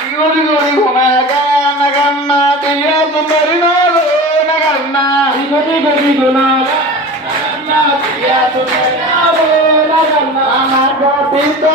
ఇగోది గోడి గుణగా నగన్న దియ్య సుందరి నాలో నగన్న ఇగోది గోడి గుణగా నగన్న దియ్య సుందరి నాలో నగన్న నా గోపితో